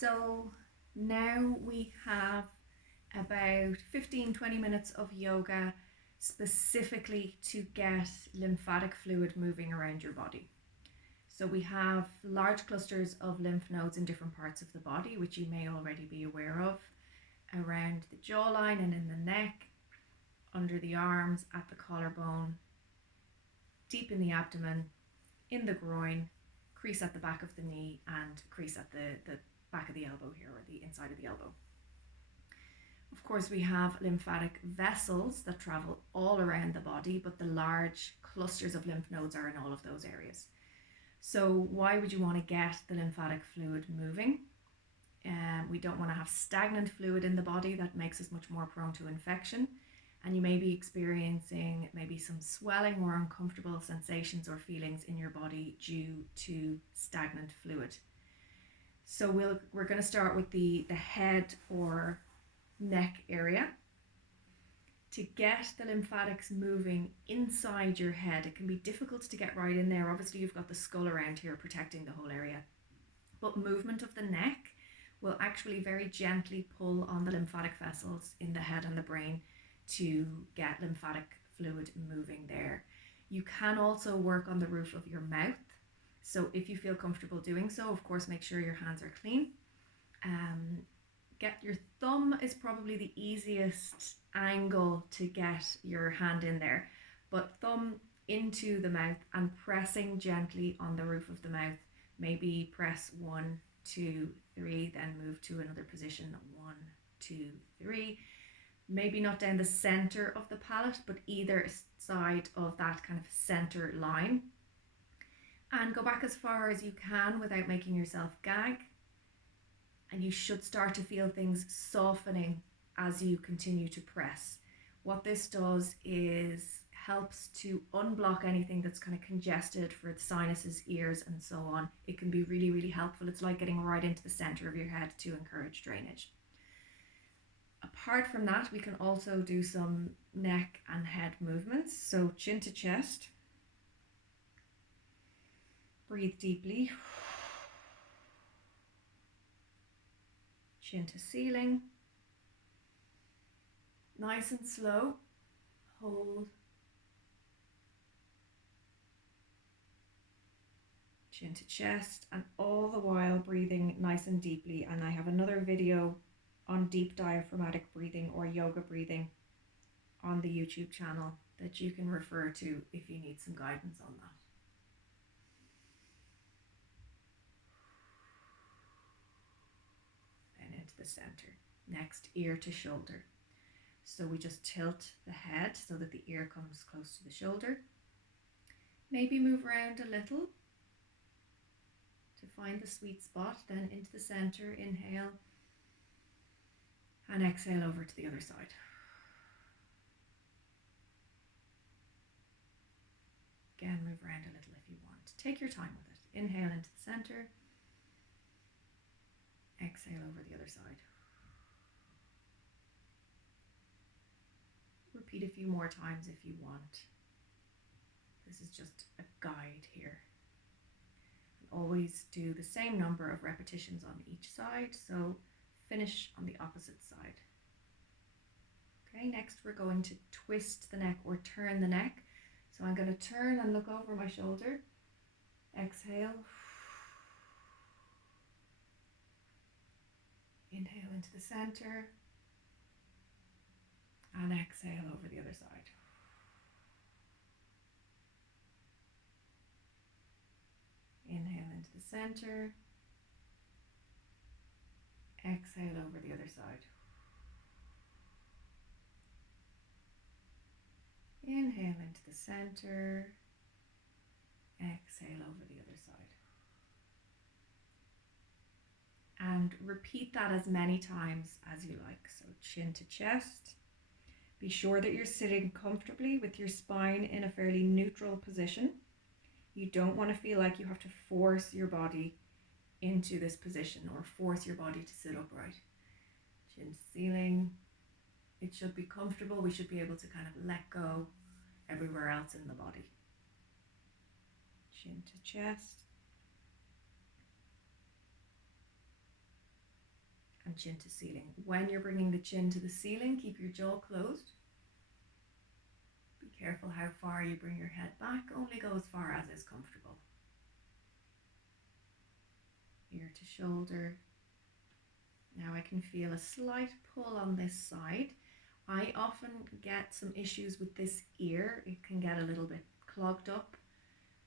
So now we have about 15-20 minutes of yoga specifically to get lymphatic fluid moving around your body. So we have large clusters of lymph nodes in different parts of the body, which you may already be aware of, around the jawline and in the neck, under the arms, at the collarbone, deep in the abdomen, in the groin, crease at the back of the knee, and crease at the back of the elbow here, or the inside of the elbow. Of course, we have lymphatic vessels that travel all around the body, but the large clusters of lymph nodes are in all of those areas. So why would you want to get the lymphatic fluid moving? We don't want to have stagnant fluid in the body that makes us much more prone to infection. And you may be experiencing maybe some swelling or uncomfortable sensations or feelings in your body due to stagnant fluid. So we're going to start with the head or neck area. To get the lymphatics moving inside your head, it can be difficult to get right in there. Obviously, you've got the skull around here protecting the whole area. But movement of the neck will actually very gently pull on the lymphatic vessels in the head and the brain to get lymphatic fluid moving there. You can also work on the roof of your mouth. So if you feel comfortable doing so, of course, make sure your hands are clean. Get your thumb is probably the easiest angle to get your hand in there, but thumb into the mouth and pressing gently on the roof of the mouth. Maybe press 1, 2, 3, then move to another position. 1, 2, 3. Maybe not down the center of the palate, but either side of that kind of center line. And go back as far as you can without making yourself gag. And you should start to feel things softening as you continue to press. What this does is helps to unblock anything that's kind of congested for the sinuses, ears, and so on. It can be really, really helpful. It's like getting right into the center of your head to encourage drainage. Apart from that, we can also do some neck and head movements. So chin to chest. Breathe deeply. Chin to ceiling. Nice and slow. Hold. Chin to chest, and all the while breathing nice and deeply. And I have another video on deep diaphragmatic breathing or yoga breathing on the YouTube channel that you can refer to if you need some guidance on that. And into the center. Next, ear to shoulder. So we just tilt the head so that the ear comes close to the shoulder. Maybe move around a little to find the sweet spot, then into the center. Inhale. And exhale over to the other side. Again, move around a little if you want. Take your time with it. Inhale into the center. Exhale over the other side. Repeat a few more times if you want. This is just a guide here. And always do the same number of repetitions on each side. So finish on the opposite side. Okay, next we're going to twist the neck or turn the neck. So I'm going to turn and look over my shoulder. Exhale. Inhale into the center. And exhale over the other side. Inhale into the center. Exhale over the other side. Inhale into the center. Exhale over the other side. And repeat that as many times as you like. So chin to chest. Be sure that you're sitting comfortably with your spine in a fairly neutral position. You don't want to feel like you have to force your body into this position or force your body to sit upright. Chin to ceiling. It should be comfortable. We should be able to kind of let go everywhere else in the body. Chin to chest. chin to ceiling. When you're bringing the chin to the ceiling, keep your jaw closed. Be careful how far you bring your head back, only go as far as is comfortable. Ear to shoulder. Now I can feel a slight pull on this side. I often get some issues with this ear. It can get a little bit clogged up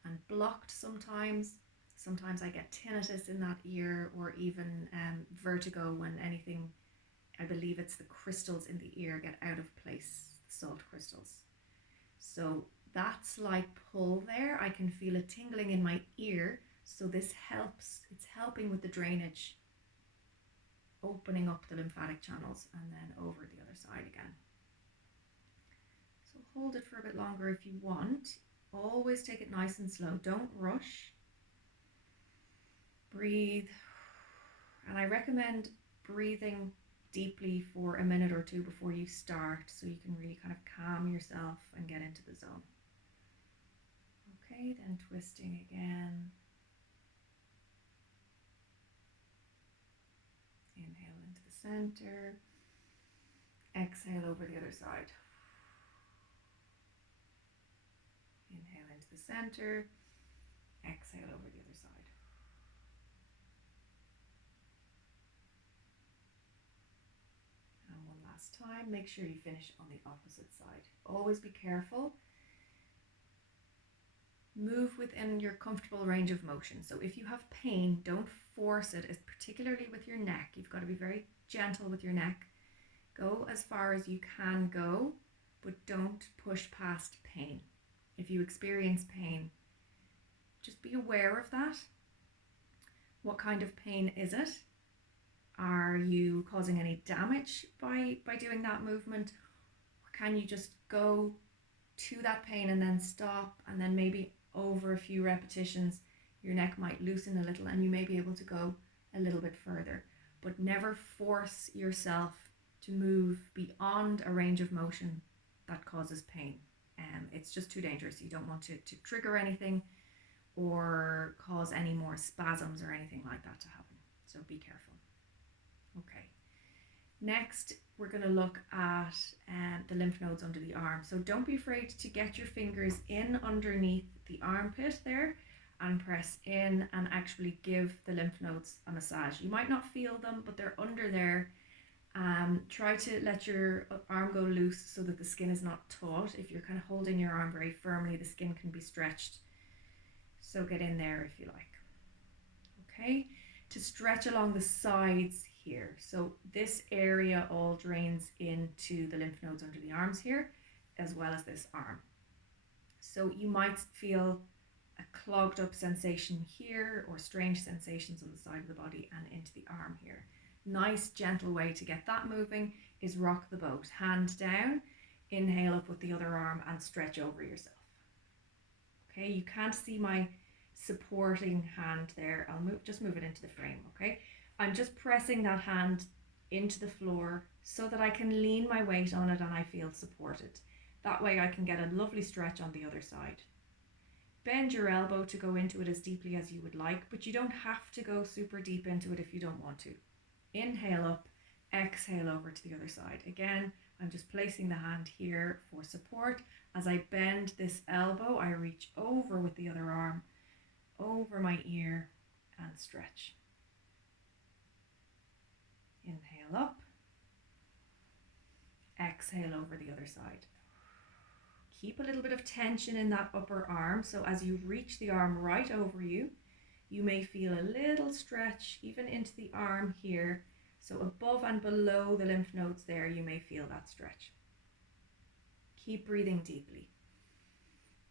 and blocked sometimes. Sometimes I get tinnitus in that ear, or even vertigo when anything, I believe it's the crystals in the ear, get out of place, salt crystals. So that slight pull there, I can feel a tingling in my ear. So this helps, it's helping with the drainage, opening up the lymphatic channels, and then over the other side again. So hold it for a bit longer if you want. Always take it nice and slow. Don't rush. Breathe. And I recommend breathing deeply for a minute or two before you start, so you can really kind of calm yourself and get into the zone. Okay, then twisting again. Inhale into the center. Exhale over the other side. Inhale into the center. Exhale over the other side. And one last time, make sure you finish on the opposite side. Always be careful. Move within your comfortable range of motion. So if you have pain, don't force it, particularly with your neck. You've got to be very gentle with your neck. Go as far as you can go, but don't push past pain. If you experience pain, just be aware of that. What kind of pain is it? Are you causing any damage by doing that movement? Or can you just go to that pain and then stop, and then maybe over a few repetitions your neck might loosen a little and you may be able to go a little bit further. But never force yourself to move beyond a range of motion that causes pain. It's just too dangerous. You don't want to trigger anything or cause any more spasms or anything like that to happen. So be careful. Okay. Next, we're going to look at the lymph nodes under the arm. So don't be afraid to get your fingers in underneath the armpit there and press in and actually give the lymph nodes a massage. You might not feel them, but they're under there. Try to let your arm go loose so that the skin is not taut. If you're kind of holding your arm very firmly, the skin can be stretched. So get in there if you like. Okay, to stretch along the sides here. So this area all drains into the lymph nodes under the arms here, as well as this arm. So you might feel a clogged up sensation here, or strange sensations on the side of the body and into the arm here. Nice gentle way to get that moving is rock the boat. Hand down, inhale up with the other arm and stretch over yourself. Okay, you can't see my supporting hand there. I'll just move it into the frame. Okay, I'm just pressing that hand into the floor so that I can lean my weight on it and I feel supported. That way I can get a lovely stretch on the other side. Bend your elbow to go into it as deeply as you would like, but you don't have to go super deep into it if you don't want to. Inhale up, exhale over to the other side. Again, I'm just placing the hand here for support. As I bend this elbow, I reach over with the other arm, over my ear, and stretch. Inhale up, exhale over the other side. Keep a little bit of tension in that upper arm, so as you reach the arm right over you, you may feel a little stretch even into the arm here. So above and below the lymph nodes there, you may feel that stretch. Keep breathing deeply.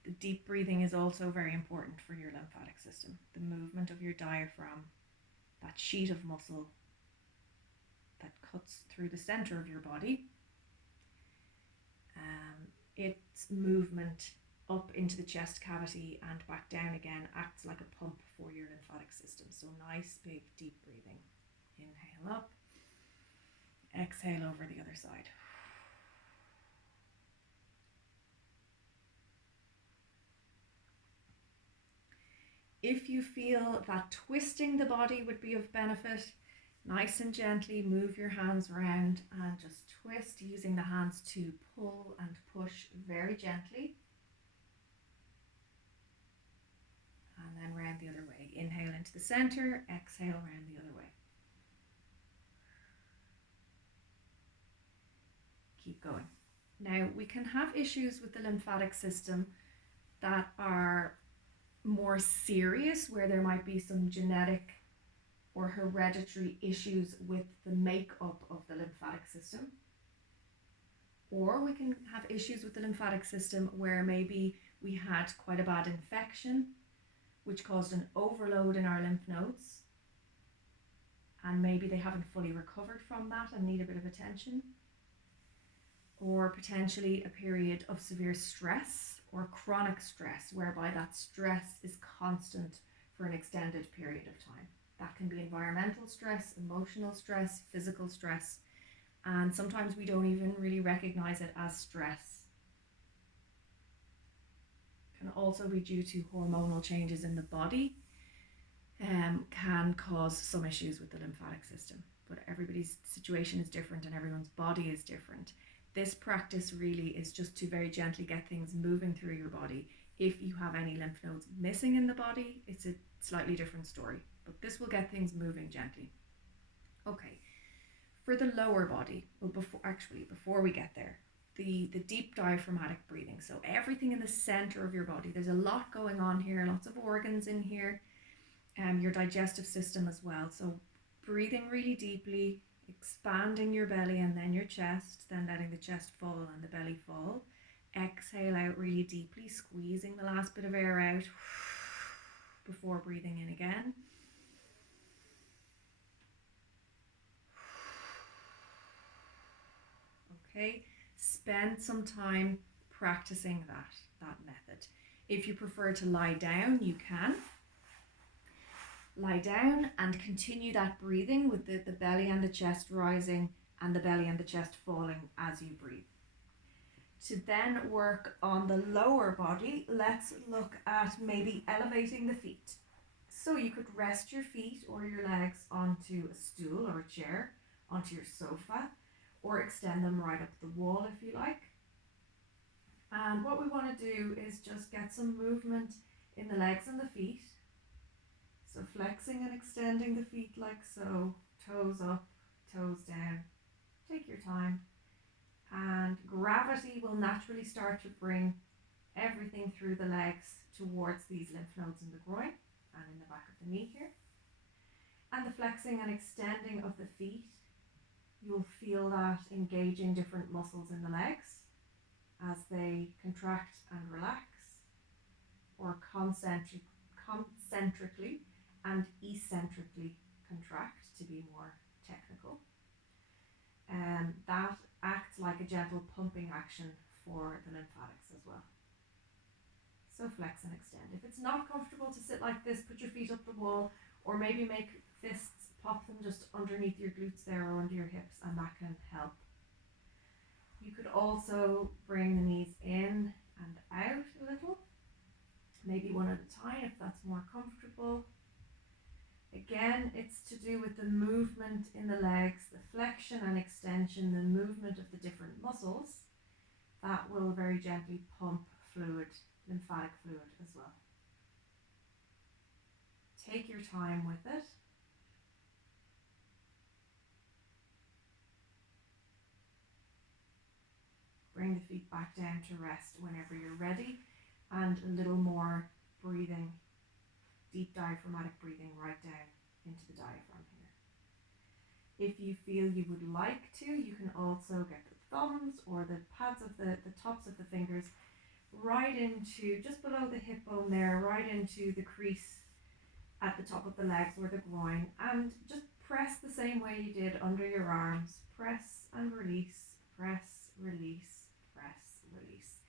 The deep breathing is also very important for your lymphatic system. The movement of your diaphragm, that sheet of muscle that cuts through the center of your body. Its movement up into the chest cavity and back down again acts like a pump for your lymphatic system. So nice, big, deep breathing. Inhale up, exhale over the other side. If you feel that twisting the body would be of benefit, Nice and gently move your hands around and just twist using the hands to pull and push very gently. And then round the other way. Inhale into the center, exhale round the other way. Keep going. Now, we can have issues with the lymphatic system that are more serious, where there might be some genetic or hereditary issues with the makeup of the lymphatic system. Or we can have issues with the lymphatic system where maybe we had quite a bad infection, which caused an overload in our lymph nodes, and maybe they haven't fully recovered from that and need a bit of attention. Or potentially a period of severe stress or chronic stress, whereby that stress is constant for an extended period of time. That can be environmental stress, emotional stress, physical stress, and sometimes we don't even really recognize it as stress. It can also be due to hormonal changes in the body, can cause some issues with the lymphatic system. But everybody's situation is different and everyone's body is different. This practice really is just to very gently get things moving through your body. If you have any lymph nodes missing in the body, it's a slightly different story, but this will get things moving gently. Okay, for the lower body, well, before we get there, the deep diaphragmatic breathing. So everything in the center of your body, there's a lot going on here, lots of organs in here, your digestive system as well. So breathing really deeply, expanding your belly and then your chest, then letting the chest fall and the belly fall. Exhale out really deeply, squeezing the last bit of air out before breathing in again. Okay, spend some time practicing that method. If you prefer to lie down, you can. Lie down and continue that breathing with the belly and the chest rising and the belly and the chest falling as you breathe. To then work on the lower body, let's look at maybe elevating the feet. So you could rest your feet or your legs onto a stool or a chair, onto your sofa, or extend them right up the wall if you like. And what we want to do is just get some movement in the legs and the feet. So flexing and extending the feet like so, toes up, toes down. Take your time. And gravity will naturally start to bring everything through the legs towards these lymph nodes in the groin and in the back of the knee here. And the flexing and extending of the feet, you'll feel that engaging different muscles in the legs as they contract and relax, or concentrically and eccentrically contract, to be more technical. That acts like a gentle pumping action for the lymphatics as well. So flex and extend. If it's not comfortable to sit like this, put your feet up the wall, or maybe make fists, pop them just underneath your glutes there or under your hips, and that can help. You could also bring the knees in and out a little, maybe one at a time if that's more comfortable. Again, it's to do with the movement in the legs, the flexion and extension, the movement of the different muscles that will very gently pump fluid, lymphatic fluid as well. Take your time with it. Bring the feet back down to rest whenever you're ready, and a little more breathing, deep diaphragmatic breathing right down into the diaphragm here. If you feel you would like to, you can also get the thumbs or the pads of the tops of the fingers right into, just below the hip bone there, right into the crease at the top of the legs or the groin, and just press the same way you did under your arms. Press and release, press, release, press, release.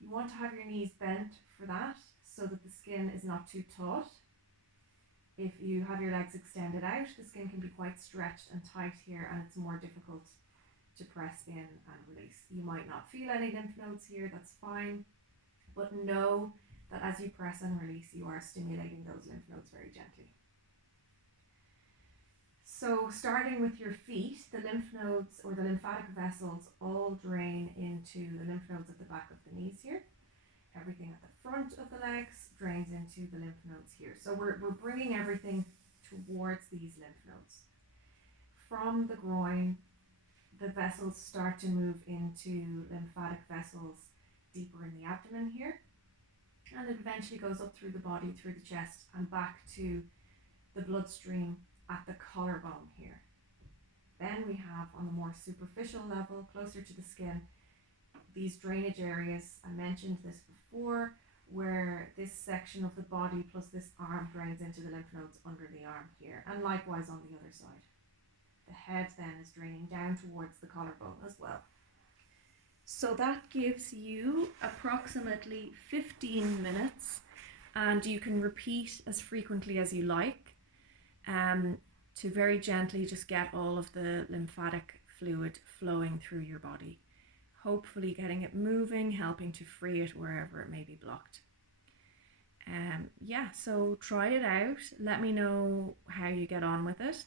You want to have your knees bent for that so that the skin is not too taut. If you have your legs extended out, the skin can be quite stretched and tight here, and it's more difficult to press in and release. You might not feel any lymph nodes here, that's fine, but know that as you press and release, you are stimulating those lymph nodes very gently. So starting with your feet, the lymph nodes or the lymphatic vessels all drain into the lymph nodes at the back of the knees here. Everything at the front of the legs drains into the lymph nodes here. So we're bringing everything towards these lymph nodes. From the groin, the vessels start to move into lymphatic vessels deeper in the abdomen here. And it eventually goes up through the body, through the chest, and back to the bloodstream at the collarbone here. Then we have, on a more superficial level, closer to the skin, these drainage areas. I mentioned this before, where this section of the body plus this arm drains into the lymph nodes under the arm here, and likewise on the other side. The head then is draining down towards the collarbone as well. So that gives you approximately 15 minutes, and you can repeat as frequently as you like to very gently just get all of the lymphatic fluid flowing through your body, hopefully getting it moving, helping to free it wherever it may be blocked. So try it out. Let me know how you get on with it.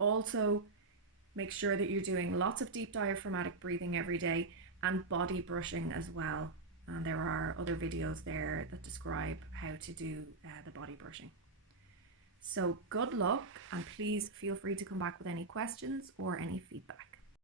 Also, make sure that you're doing lots of deep diaphragmatic breathing every day and body brushing as well. And there are other videos there that describe how to do the body brushing. So good luck, and please feel free to come back with any questions or any feedback.